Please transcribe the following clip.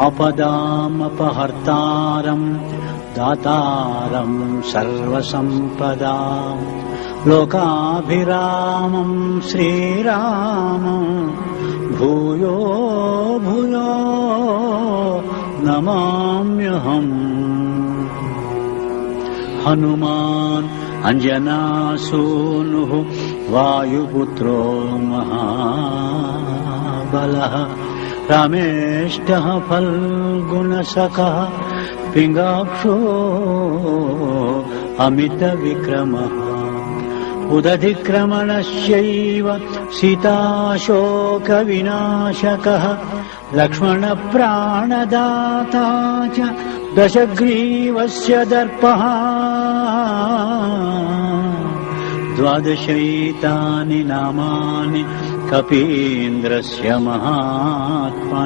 अपदामपहर्तारं दातारं सर्वसम्पदां लोकाभिरामं श्रीरामं भूयो भूयो नमाम्यहम्। हनुमान् अंजनासूनुः वायुपुत्रो महाबलः रामेष्टः फल्गुणसखः पिङ्गाक्षो अमितविक्रमः उदधिक्रमणस्यैव सीताशोकविनाशकः लक्ष्मणप्राणदाता च दशग्रीवस्य दर्पः 12 नामानि कपीन्द्रस्य महात्मनः।